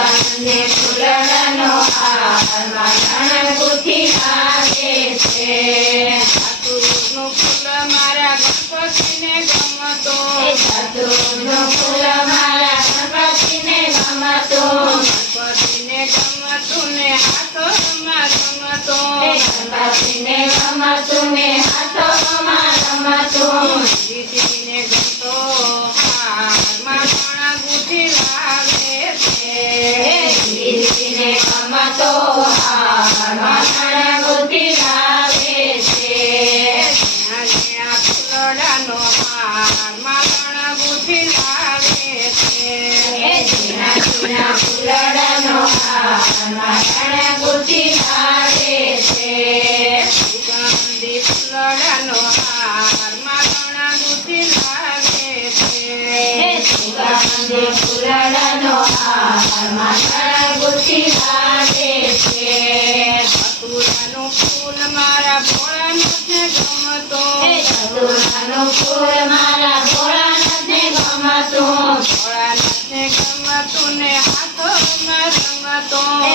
ગમતો. જ્યાં ફૂલડાનો હાર મારણ બુદ્ધિ લાવે છે મારા ગણપતિને ગમતો હે ચતુરનું ફૂલ મારા ગમતું ગમતું ને હાથોમાં રમતો હે ગણપતિને ગમતું. ઝીણા ફૂલડાનો હાર બુદ્ધિ ફૂલ મારા ભોળાનાથને ગમતો ફૂલ મારા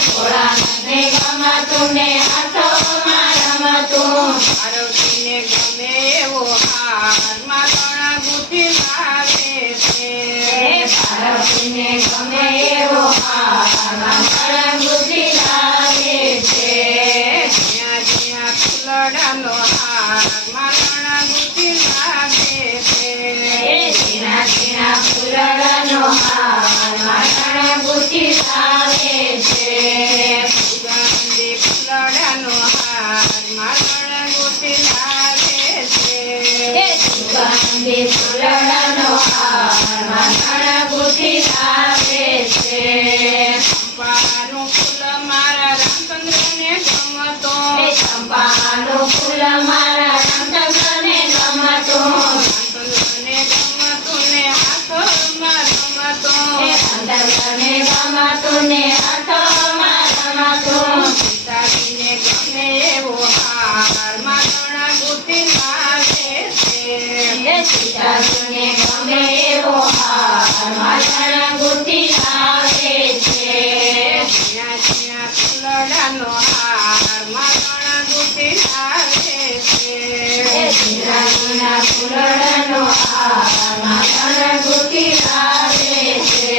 હે ભોળાનાથને ગમતું ને હાથોમાં રમતું પાર્વતીને ગમે એવો હાર મારણ બુદ્ધિ લાવે છે. હે ગમે એવો હાર માખણ ગોતી લાવે છે. જ્યાં જ્યાં ફૂલડાનો હાર મારણ બુદ્ધિ લાવે છે. હે ઝીણા ઝીણા ફૂલડાનો હાર મારા રામચંદ્રને ગમતો. હે ચંપાનું ફૂલ મારા ઝીણા આમાં ગોતી લાવે છે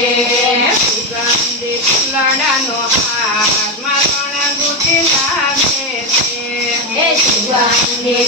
સુગંધી ફૂલડાનો હાર મારણ છે સુગંધી